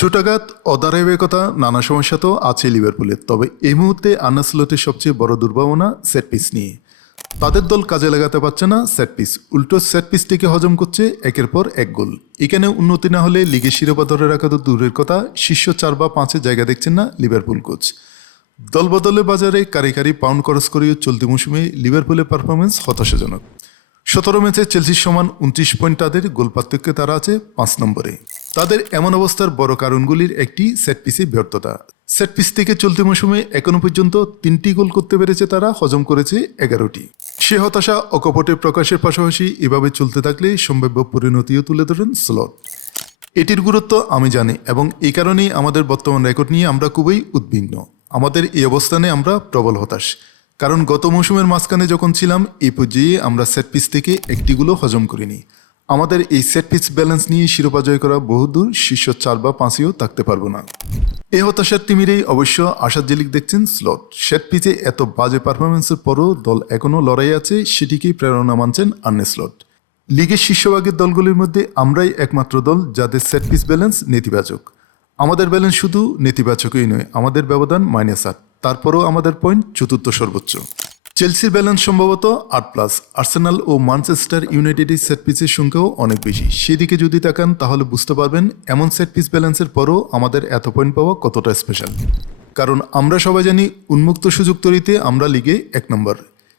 ছোটাঘাত অধারাবাহিকতা নানা সমস্যা তো আছে লিভারপুলের, তবে এই মুহূর্তে আর্নে স্লটের সবচেয়ে বড় দুর্ভাবনা সেট পিস নিয়ে। তাদের দল কাজে লাগাতে পারছে না সেট পিস, উল্টো সেট পিসটিকে হজম করছে একের পর এক গোল। এখানে উন্নতি না হলে লিগের শিরোপা ধরে রাখা তো দূরের কথা, শীর্ষ 4 বা 5-এ জায়গা দেখছেন না লিভারপুল কোচ। দলবদলের বাজারে কারি কারি পাউন্ড খরচ করেও চলতি মৌসুমে লিভারপুলের পারফরমেন্স হতাশাজনক। 17 ম্যাচে চেলসির সমান 29 পয়েন্ট, তাদের গোল পার্থক্যে তারা আছে 5 নম্বরে। তাদের এমন অবস্থার বড় কারণগুলির একটি সেট পিসে ব্যর্থতা। সেট পিস থেকে চলতি মৌসুমে এখনো পর্যন্ত 3টি গোল করতে পেরেছে তারা, হজম করেছে 11টি। সে হতাশা অকপটে প্রকাশের পাশাপাশি এভাবে চলতে থাকলে সম্ভাব্য পরিণতিও তুলে ধরেন স্লট। এটির গুরুত্ব আমি জানি এবং এই কারণেই আমাদের বর্তমান রেকর্ড নিয়ে আমরা খুবই উদ্বিগ্ন। আমাদের এই অবস্থানে আমরা প্রবল হতাশ, কারণ গত মৌসুমের মাঝখানে যখন ছিলাম এই পর্যায়ে আমরা সেট পিস থেকে একটিগুলো হজম করিনি। আমাদের এই সেট পিস ব্যালেন্স নিয়ে শিরোপা জয় করা বহুদূর, শীর্ষ 4 বা 5-এও থাকতে পারবো না। এই হতাশার তিমিরেই অবশ্য আশার ঝিলিক দেখছেন স্লট। সেট পিচে এত বাজে পারফরমেন্সের পরও দল এখনও লড়াই আছে, সেটিকেই প্রেরণা মানছেন আর্নে স্লট। লিগের শীর্ষভাগের দলগুলির মধ্যে আমরাই একমাত্র দল যাদের সেট পিস ব্যালেন্স নেতিবাচক। আমাদের ব্যালেন্স শুধু নেতিবাচকই নয়, আমাদের ব্যবধান -8, তারপরও আমাদের পয়েন্ট চতুর্থ সর্বোচ্চ। চেলসির ব্যালেন্স সম্ভবত 8+, আর্সেনাল ও ম্যানচেস্টার ইউনাইটেডের সেট পিসের সংখ্যাও অনেক বেশি। সেদিকে যদি তাকান তাহলে বুঝতে পারবেন এমন সেট পিস ব্যালেন্সের পরও আমাদের এত পয়েন্ট পাওয়া কতটা স্পেশাল। কারণ আমরা সবাই জানি উন্মুক্ত সুযোগ তৈরিতে আমরা লিগে 1 নম্বর,